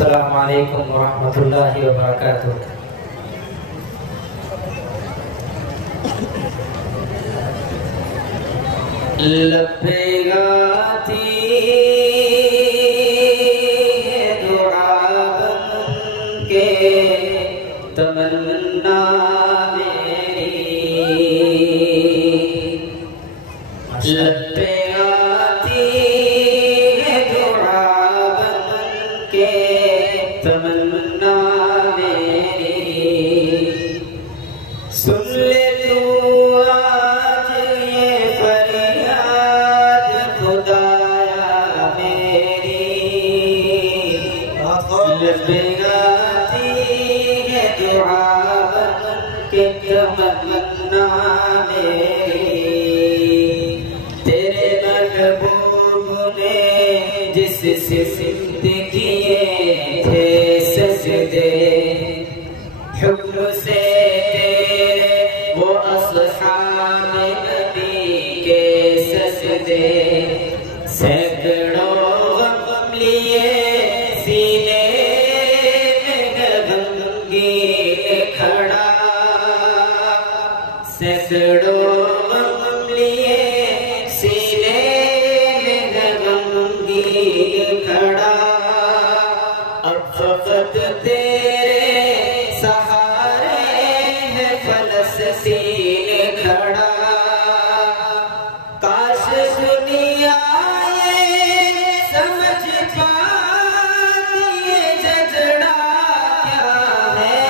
अस्सलामु अलैकुम वरहमतुल्लाहि वबरकातुह। लब्बे गाती है दुआ बन के तमन्ना मेरी, लब्बे गाती है दुआ बन के तमन्ना मेरी। सुन ले तू आज ये फरियाद खुदाया मेरी, लब्बे गाती है दुआ बन के तमन्ना मेरी। तेरे महबूब ने जिससे सिद्ध किए थे सजदे, हुक्म से तेरे वो असहाब नबी के सजदे। सैकड़ों गम लिए सीने में गभंगी खड़ा, सैकड़ों गम लिए सीने में गभंगी खड़ा। अब फकत तेरे सहारे है फलस्तीन खड़ा। काश दुनिया ये समझ पाती ये झगड़ा क्या है,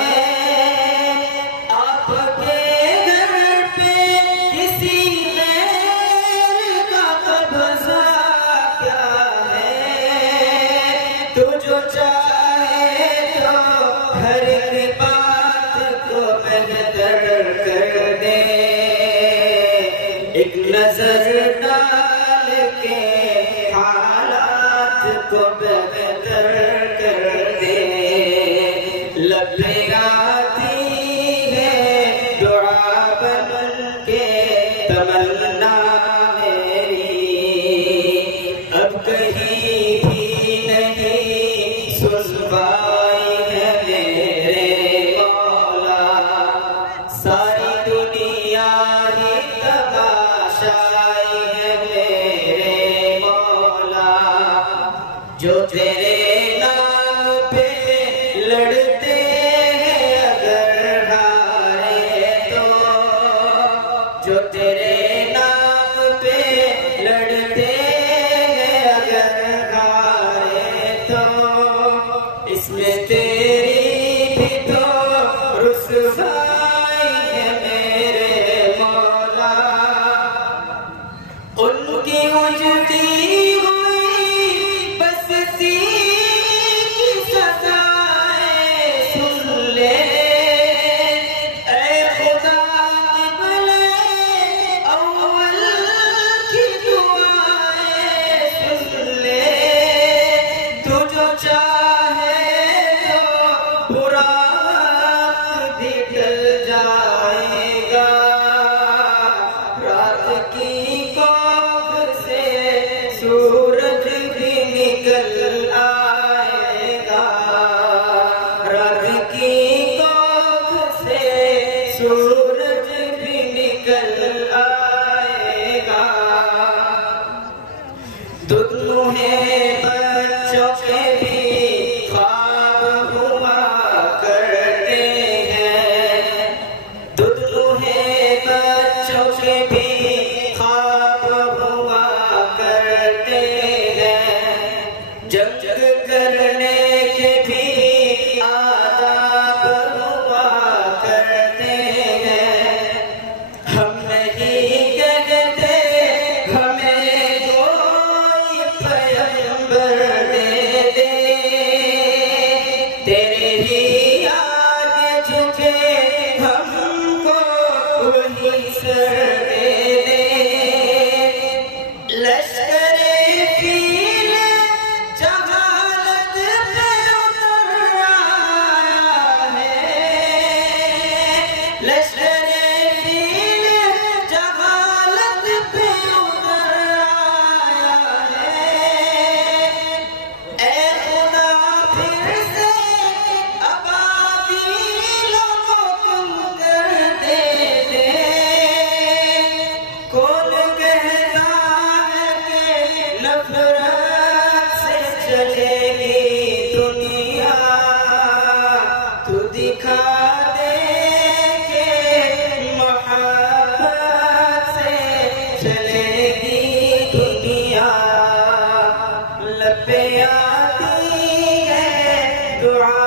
आपके घर पे किसी गैर का कब्जा क्या है। तू जो चाहे तो हर एक बात को बेहतर कर दे, एक नजर डाल के हालात को बेहतर कर दे। लब्बे गाती है दुआ बन के तमन्ना मेरी। अब कहीं भी नहीं सुन पाई है मेरे मौला, सारी दुनिया ही तमाशाई है मेरे मौला। जो तेरे नाम पे लड़ते हैं अगर हारे तो, जो तेरे नाम पे लड़ते हैं अगर हारे तो, इसमें तेरी भी तो रुसवाई है मेरे मौला। उनकी उजड़ी हुई बस्ती की सदाएं सुन ले, ऐ खुदा क़िबले अव्वल की दुआएं सुन ले। तू जो चाहे तो बुरा वक्त भी टल जाएगा, रात की कोख से सूरज भी निकल आएगा, रात की कोख से सूरज भी निकल आएगा। दुधमुहे बच्चों के भी ख्वाब हुआ करते हैं, दुधमुहे बच्चों के भी ख्वाब हुआ करते हैं। जंग करने के भी आदाब हुआ करते हैं। हम नहीं कहते हमें कोई पैगंबर दे दे, तेरे ही आगे झुके हमको वही सर दे दे। लश्करे फील जहालत पे उतर आया है, लश्करे फील जहालत पे उतर आया है। ऐ खुदा फिर आती है दुआ